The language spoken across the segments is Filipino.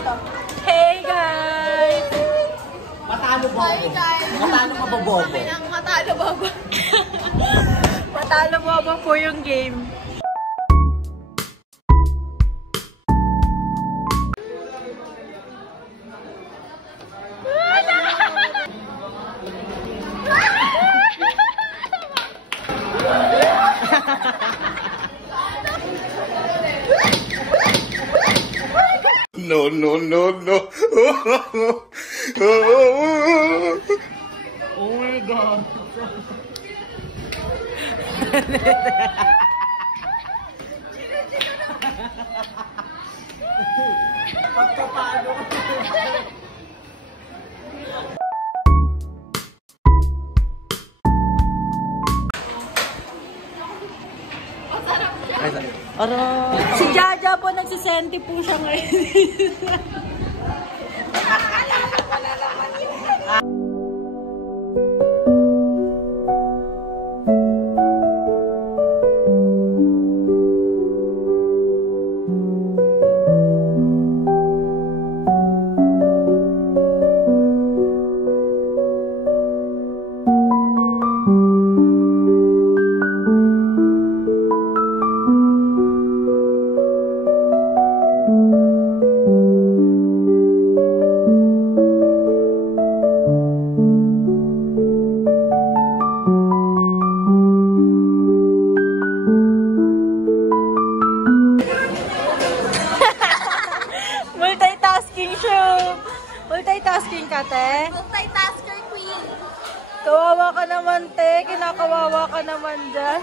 Hey guys! Matalo bobo. Hi guys! Matalo mabobobo. Kami ng matalo bobo. Matalo bobo po yung game. No, no, no, no. Oh my God. Pagkapalo. Si Jaja po nagsisenti po siya ngayon. Multitasking show! Multitasking ka, te? Multitasker queen. Kawawa ka naman, te. Kinakawawa ka naman dyan.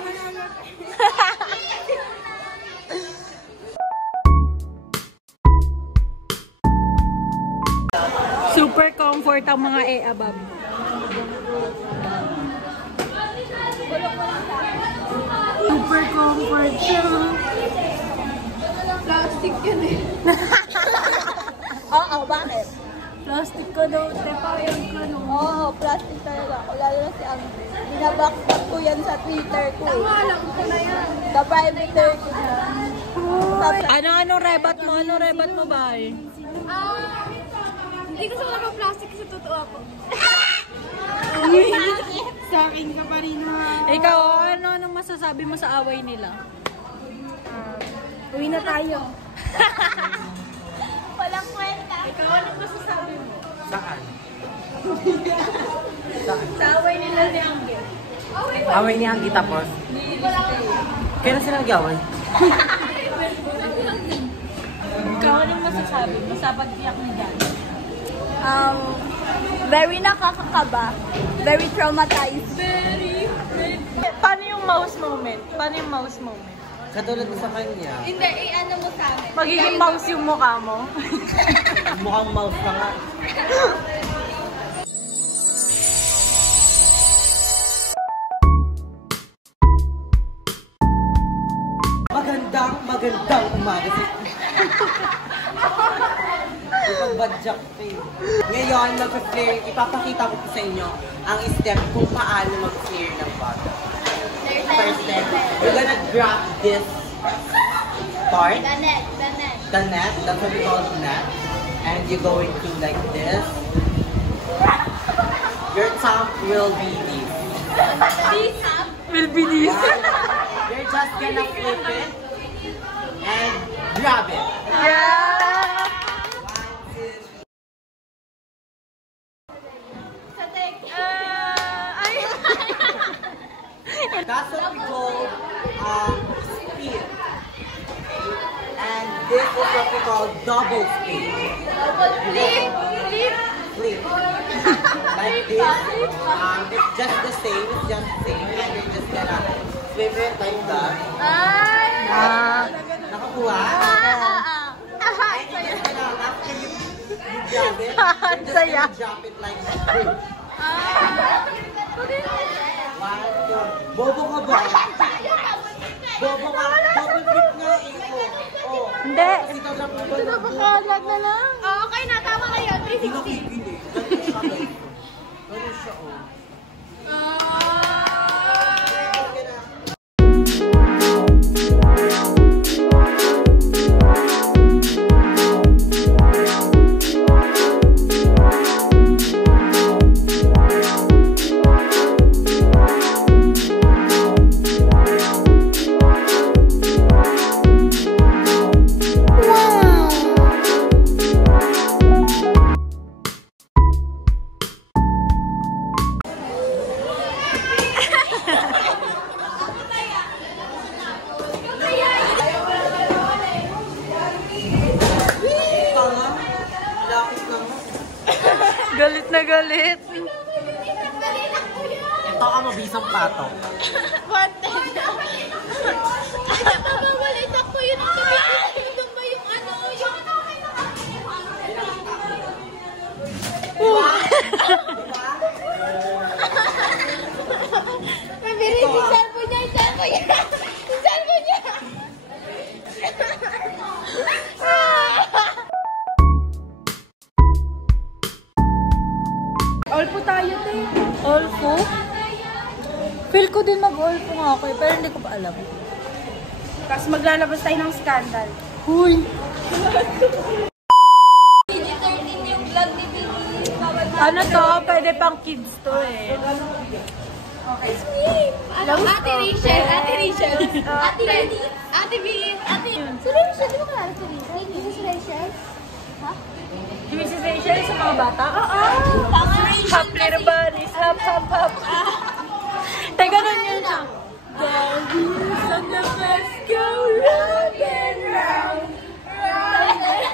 Super comfort ang mga e-abab. Super comfort siya. Plastic yan eh. Oo, bakit? Plastic ko daw, te. Payag ka no. Oo, plastic talaga. Lalo na si Andre. Binabackpack ko yan sa Twitter ko. Alam ko na yan. Sa private ko na. Anong rebat mo? Anong rebat mo ba eh? Hindi ko sa wala plastic kasi totoo ako. Sa akin ka pa rin ha. Ikaw, anong masasabi mo sa away nila? Uwi na tayo. Walang kwenta. Ikaw, anong masasabi mo? Saan? Sa away nila ni Angge. Away niya ang tapos. Kailan sila nag-away? Ikaw, anong masasabi mo sa pagtiyak ni Dan? Very nakakakaba. Very traumatized. Paano yung mouse moment? Paano yung mouse moment? Katulad sa kanya. Hindi, ano mo sa amin? Magiging mouse yung mukha mo? Mukhang mouse ka nga. Magandang umaga sa ipag-badjak ko eh. Ngayon, mag-flare, ipapakita ko po sa inyo ang step kung paano mag-flare ng bag. First step, you're gonna grab this part. The net. The net, that's what we call the net. And you're going to like this. Your thumb will be this. Will be this. You're just gonna flip it and grab it. Yeah! That's what we call speed. And this is what we call double speed. Flip. Like this. It's just the same. It's just the same. And you're just gonna flip it like that. Nakakuha? And you're just gonna, after you grab it, you're just gonna drop it like this. Bobo ka ba? Bobo ka? Double flip nga ito. Oh. Hindi. Kasi kadrap mo ba? Napakalag na lang. Okay na, tama na yun. 360. Nakikinig. Ganun siya. Ganun siya, oh. na galit. Ito ka mabisang pato. Wanted. Ay, nababalit ako yun. Doon ba yung ano? Nabirin yung cellphone niya. Yung cellphone niya. Yung cellphone niya. Olpo tayo, te. Olpo? Feel ko din mag-olpo nga ako pero hindi ko pa alam. Tapos maglalabas tayo ng scandal. Huy! PG-13 yung vlog ni Bibi. Ano to? Pwede pang kids to eh. Okay. Ate Rachel. Ate Rachel. Ate Ready. Ate Bibi. Ate. Si Rachel, di ba kalala si Rachel? Mrs. Rachel? Ha? Si Mrs. Rachel sa mga bata? Oo! Rachel Hop little bunnies, hop hop hop. Teka, ganun yun siya. The wheels on the bus go round and round, round and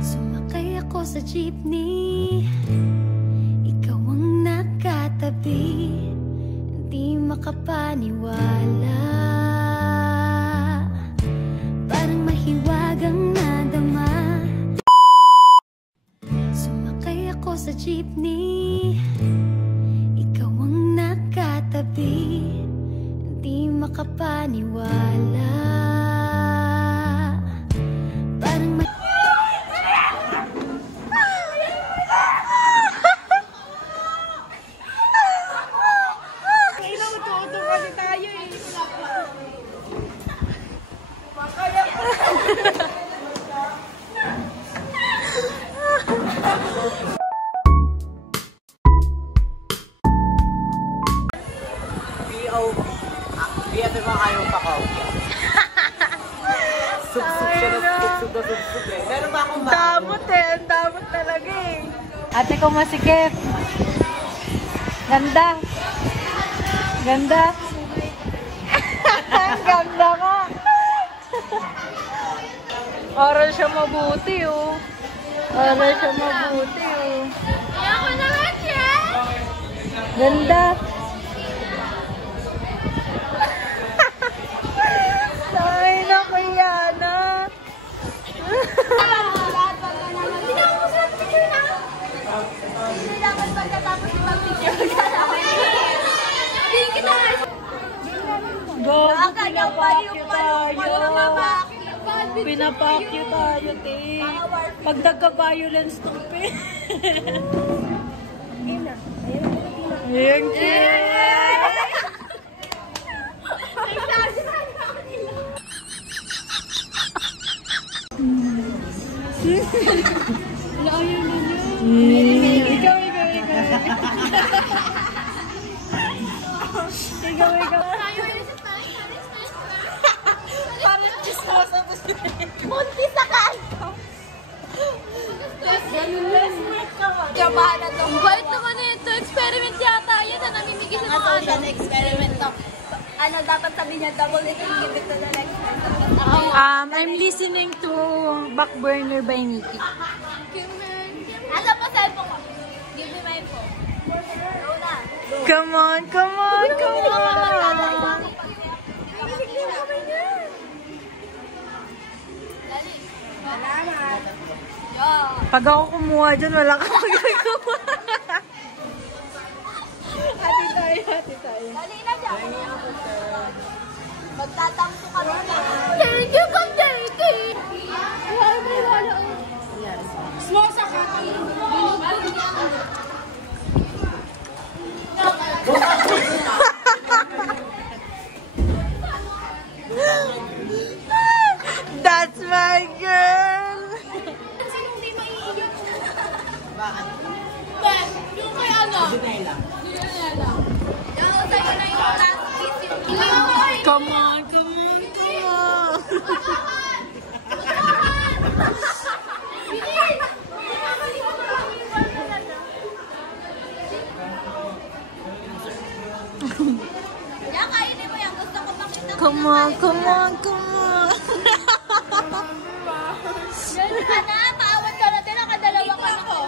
Sumakay ako sa jeepney, ikaw ang nakatabi, hindi makapaniwala, parang mahiwagang nadama. Sumakay ako sa jeepney, ikaw ang nakatabi, hindi makapaniwala, parang B.O.B. BFF ang ayaw pa ko. Sub-sub siya na sub-sub eh. Meron ba akong bago? damot eh. Ang damot talaga eh. Ate ko masikip. Ganda. Ganda. Ang ganda ka. Oral siya mabuti oh. Oral siya mabuti oh. Kaya ko naman siya. Ganda. Ay, nakaya na. Tingnan mo sa picture na. Kailangan pagkatapos di mag-picture. Hindi kita. Go, Ang kanyang pinapakyo tayo. paliw-paliw. Pinapakyo tayo, te. Pag nagka-violence to, pe. Ayan, ikaw. Parang chismosa to siya. Munti sa kanto. Kabahan na to. Bait naman ito. Experiment yata yan na namimigay sa mga ano. Experiment to. Ano dapat sabihin niya? Double it and give it to the next person. I'm listening to Back Burner by Nikki. Asa po cellphone ko? Give me my phone. Go na. Come on, come on, come on. Salamat. Pag ako kumuha dyan, wala kang magagawa. Hati tayo. Dali na dyan. Magtatampo kami na. Thank you, thank you. Wala. Small sa kaki. That's my girl. Sinong di maiiyak? Bakit? Ben, yung kay ano? Dinela. Yung sa'yo na yung last piece yung Come on, come on, come on. Kaya kainin mo yan. Gusto ko makita ko. Come on, come on, come on. Ganun ka na. Paawat ka natin. Nakadalawa ka na ko.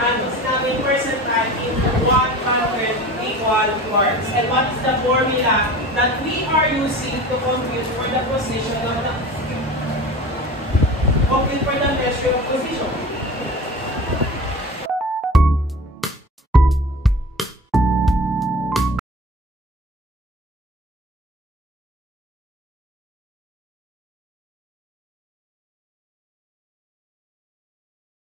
And namin percentile into 100 equal parts. And what is the formula that we are using to compute for the position of the measure of